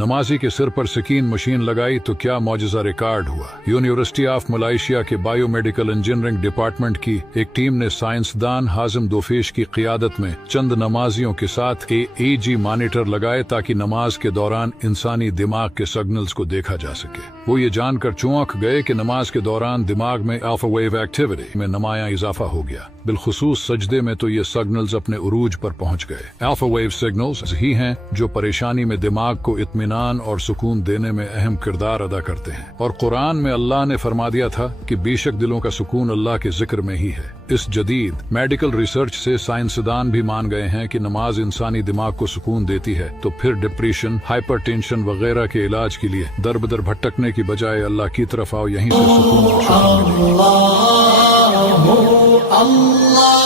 नमाजी के सिर पर सकीन मशीन लगाई तो क्या मौजज़ा रिकॉर्ड हुआ। यूनिवर्सिटी ऑफ मलाइशिया के बायोमेडिकल इंजीनियरिंग डिपार्टमेंट की एक टीम ने साइंसदान हाजिम दोफेश की क़ियादत में चंद नमाजियों के साथ EEG मॉनिटर लगाए ताकि नमाज के दौरान इंसानी दिमाग के सिग्नल्स को देखा जा सके। वो ये जानकर चौंक गए कि नमाज के दौरान दिमाग में अल्फा वेव एक्टिविटी में नुमाया इजाफा हो गया। बिलखुसूस सजदे में तो ये सिग्नल्स अपने उरूज पर पहुंच गए। अल्फा वेव सिग्नल्स ही हैं जो परेशानी में दिमाग को इत्मीनान और सुकून देने में अहम किरदार अदा करते हैं। और कुरान में अल्लाह ने फरमा दिया था कि बेशक दिलों का सुकून अल्लाह के जिक्र में ही है। इस जदीद मेडिकल रिसर्च से साइंसदान भी मान गए हैं कि नमाज इंसानी दिमाग को सुकून देती है, तो फिर डिप्रेशन, हाइपरटेंशन वगैरह के इलाज के लिए दर बदर भटकने की बजाय अल्लाह की तरफ आओ, यहीं से सुकून और शांति मिलेगी। अल्लाह